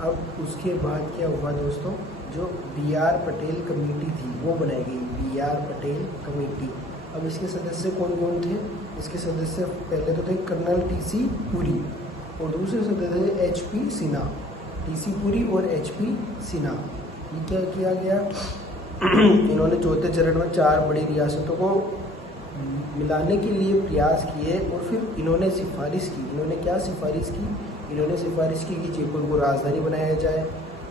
अब उसके बाद क्या हुआ दोस्तों, जो BR पटेल कमेटी थी वो बनाई गई, BR पटेल कमेटी। अब इसके सदस्य कौन कौन थे? इसके सदस्य पहले तो थे कर्नल TC पुरी और दूसरे सदस्य थे HP सिन्हा। TC पुरी और HP सिन्हा। ये क्या किया गया, इन्होंने चौथे चरण में 4 बड़ी रियासतों को मिलाने के लिए प्रयास किए और फिर इन्होंने सिफारिश की। इन्होंने क्या सिफारिश की? इन्होंने सिफारिश की कि जयपुर को राजधानी बनाया जाए,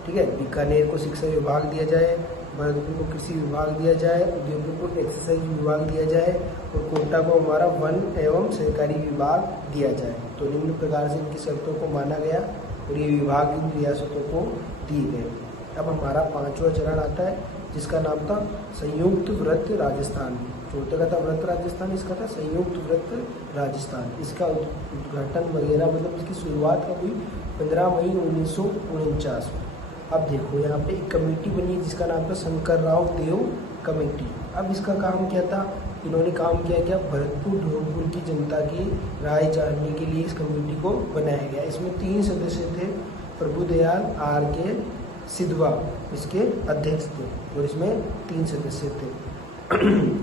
ठीक है, बीकानेर को शिक्षा विभाग दिया जाए, भरतपुर को कृषि विभाग दिया जाए, उदयपुर को एक्साइज विभाग दिया जाए और कोटा को हमारा वन एवं सहकारी विभाग दिया जाए। तो निम्न प्रकार से इनकी शर्तों को माना गया और ये विभाग इन रियासतों को दिए गए। अब हमारा 5वां चरण आता है जिसका नाम था संयुक्त व्रत राजस्थान। चौथे का था व्रत राजस्थान, इसका था संयुक्त व्रत राजस्थान। इसका उद्घाटन वगैरह मतलब इसकी शुरुआत कब हुई? 15 मई 1949। अब देखो यहाँ पे एक कमेटी बनी जिसका नाम था शंकरराव देव कमेटी। अब इसका काम क्या था? इन्होंने काम किया क्या? भरतपुर धर्मपुर की जनता की राय जानने के लिए इस कमेटी को बनाया गया। इसमें 3 सदस्य थे, प्रभुदयाल RK सिद्धवा इसके अध्यक्ष थे और इसमें 3 सदस्य थे।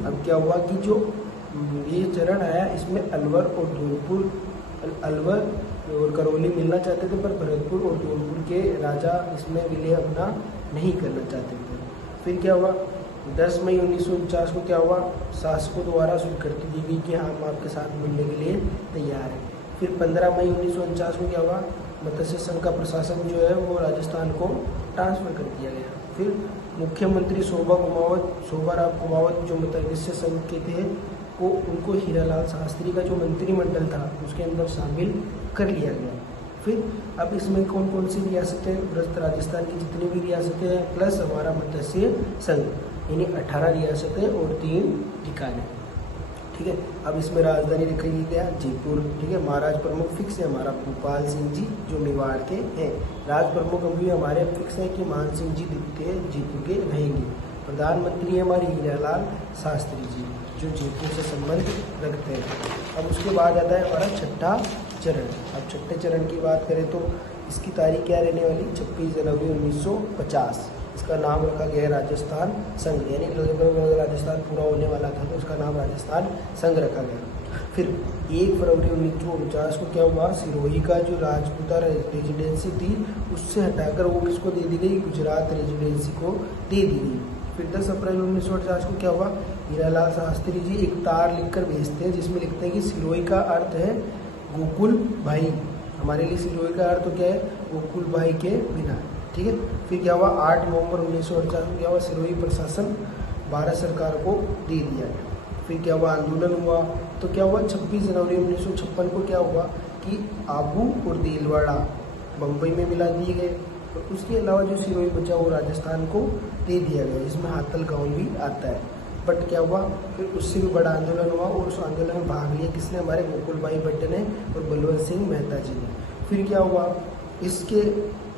अब क्या हुआ कि जो ये चरण आया इसमें अलवर और धौलपुर, अलवर और करौली मिलना चाहते थे पर भरतपुर और धौलपुर के राजा इसमें विलय अपना नहीं करना चाहते थे। फिर क्या हुआ? 10 मई 1949 को क्या हुआ? शासकों द्वारा स्वीकृति दी गई कि हम आपके साथ मिलने के लिए तैयार हैं। फिर 15 मई 1949 को क्या हुआ? मत्स्य संघ का प्रशासन जो है वो राजस्थान को ट्रांसफर कर दिया गया। फिर मुख्यमंत्री शोभाराव कुमावत जो मत्स्य संघ के थे वो उनको हीरालाल शास्त्री का जो मंत्रिमंडल था उसके अंदर शामिल कर लिया गया। फिर अब इसमें कौन कौन सी रियासतें? व्रत राजस्थान की जितनी भी रियासतें हैं प्लस हमारा मत्स्य संघ, यानी 18 रियासतें और 3 ठिकाने, ठीक है। अब इसमें राजधानी रखी गया जयपुर, ठीक है। महाराज प्रमुख फिक्स है हमारा भोपाल सिंह जी जो मेवाड़ के हैं। राज प्रमुख अभी हमारे फिक्स है कि मान सिंह जी द्वितीय जयपुर के रहेंगे। प्रधानमंत्री है हमारे हीरालाल शास्त्री जी जो जयपुर से संबंध रखते हैं। अब उसके बाद आता है हमारा 6ठा चरण। अब 6ठे चरण की बात करें तो इसकी तारीख क्या रहने वाली? 26 जनवरी 1950। इसका नाम रखा गया है राजस्थान संघ, यानी कि लगभग राजस्थान पूरा होने वाला था तो उसका नाम राजस्थान संघ रखा गया। फिर 1 फरवरी 1949 को क्या हुआ? सिरोही का जो राजपूता रेजिडेंसी थी उससे हटाकर वो किसको दे दी गई? गुजरात रेजिडेंसी को दे दी गई। फिर 10 अप्रैल 1950 को क्या हुआ? हीरालाल शास्त्री जी एक तार लिखकर भेजते हैं जिसमें लिखते हैं कि सिरोही का अर्थ है गोकुल भाई। हमारे लिए सिरोही का अर्थ तो क्या है? गोकुल भाई के बिना, ठीक है। फिर क्या हुआ? 8 नवंबर 1948 को क्या हुआ? सिरोही प्रशासन भारत सरकार को दे दिया गया। फिर क्या हुआ? आंदोलन हुआ तो क्या हुआ? 26 जनवरी 1956 को क्या हुआ कि आबू और देलवाड़ा बम्बई में मिला दिए गए और उसके अलावा जो सिरोही बचा वो राजस्थान को दे दिया गया। इसमें हातल गाँव भी आता है। बट क्या हुआ? फिर उससे भी बड़ा आंदोलन हुआ और उस आंदोलन में भाग लिया किसने? हमारे गोकुल भाई भट्ट ने और बलवंत सिंह मेहता जी ने। फिर क्या हुआ? इसके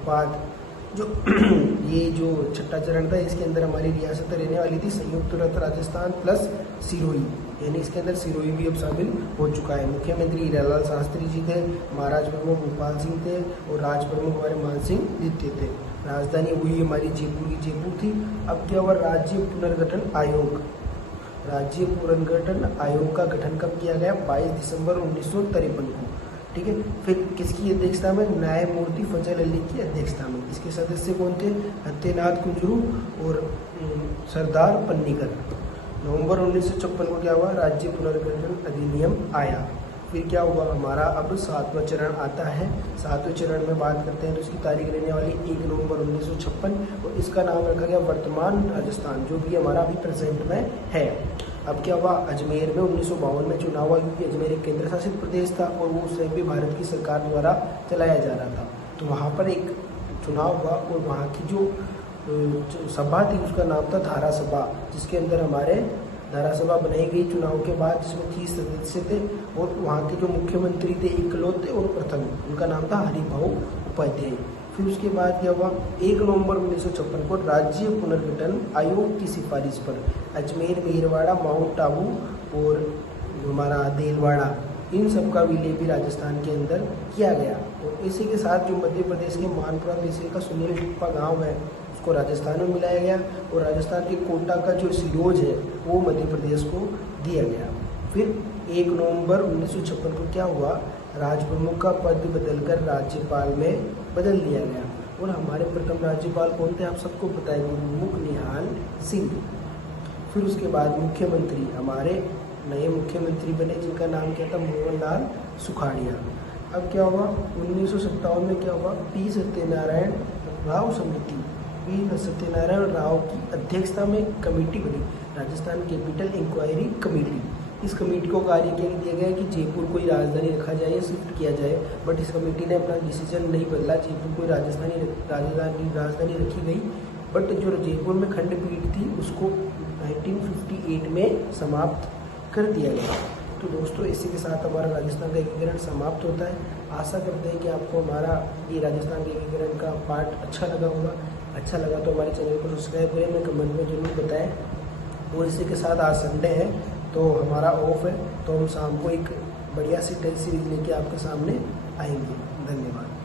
बाद जो ये जो 6ठा चरण था इसके अंदर हमारी रियासतें रहने वाली थी संयुक्त व्रत राजस्थान प्लस सिरोही, यानी इसके अंदर सिरोही भी अब शामिल हो चुका है। मुख्यमंत्री हीरालाल शास्त्री जी थे, महाराज प्रमुख भोपाल सिंह थे और राज प्रमुख हमारे मान सिंह द्वितीय थे। राजधानी हुई हमारी जयपुर की जयपुर थी। अब क्या हुआ? राज्य पुनर्गठन आयोग। राज्य पुनर्गठन आयोग का गठन कब किया गया? 22 दिसंबर 1953 को, ठीक है। फिर किसकी अध्यक्षता में? न्यायमूर्ति फजल अली की अध्यक्षता में। इसके सदस्य कौन थे? हत्तेनाथ कुंजरू और सरदार पन्नीकर। नवंबर 1956 को क्या हुआ? राज्य पुनर्गठन अधिनियम आया। फिर क्या हुआ? हमारा अब 7वां चरण आता है। 7वें चरण में बात करते हैं तो इसकी तारीख रहने वाली 1 नवंबर 1956 और इसका नाम रखा गया वर्तमान राजस्थान जो भी हमारा अभी प्रेजेंट में है। अब क्या हुआ? अजमेर में 1952 में चुनाव हुआ क्योंकि अजमेर एक केंद्र शासित प्रदेश था और वो उस टाइम भी भारत की सरकार द्वारा चलाया जा रहा था। तो वहाँ पर एक चुनाव हुआ और वहाँ की जो सभा थी उसका नाम था धारा सभा, जिसके अंदर हमारे धारा सभा बनाई गई चुनाव के बाद, जिसमें 30 सदस्य थे और वहाँ के जो मुख्यमंत्री थे इकलौते और प्रथम, उनका नाम था हरिभाऊ उपाध्याय। फिर उसके बाद क्या हुआ? 1 नवंबर 1956 को राज्य पुनर्गठन आयोग की सिफारिश पर अजमेर, मेरवाड़ा, माउंट आबू और हमारा देलवाड़ा इन सब का विलय भी राजस्थान के अंदर किया गया। और इसी के साथ जो मध्य प्रदेश के मानपुरा तहसील का सुनील टिप्पा गाँव है उसको राजस्थान में मिलाया गया और राजस्थान के कोटा का जो सिरोज है वो मध्य प्रदेश को दिया गया। फिर 1 नवंबर 1956 को क्या हुआ, राजप्रमुख का पद बदलकर राज्यपाल में बदल दिया गया। और हमारे प्रथम राज्यपाल कौन थे, आप सबको पता है, गुरुमुख निहाल सिंह। फिर उसके बाद मुख्यमंत्री, हमारे नए मुख्यमंत्री बने जिनका नाम क्या था, मोहनलाल सुखाड़िया। अब क्या हुआ, 1957 में क्या हुआ, पी सत्यनारायण राव की अध्यक्षता में कमेटी बनी, राजस्थान कैपिटल इंक्वायरी कमेटी। इस कमेटी को कार्य क्या दिया गया कि जयपुर को ही राजधानी रखा जाए या शिफ्ट किया जाए, बट इस कमेटी ने अपना डिसीजन नहीं बदला, जयपुर को राजधानी रखी गई। बट जो जयपुर में खंडपीठ थी उसको 1958 में समाप्त कर दिया गया। तो दोस्तों इसी के साथ हमारा राजस्थान का एकीकरण समाप्त होता है। आशा करते हैं कि आपको हमारा ये राजस्थान के एकीकरण का पार्ट अच्छा लगा होगा। अच्छा लगा तो हमारे चैनल को सब्सक्राइब करें, मैं कमेंट में जरूर बताएं। और इसी के साथ आज संडे है तो हमारा ऑफ है, तो हम शाम को एक बढ़िया सी टेस्ट सीरीज लेके आपके सामने आएंगे। धन्यवाद।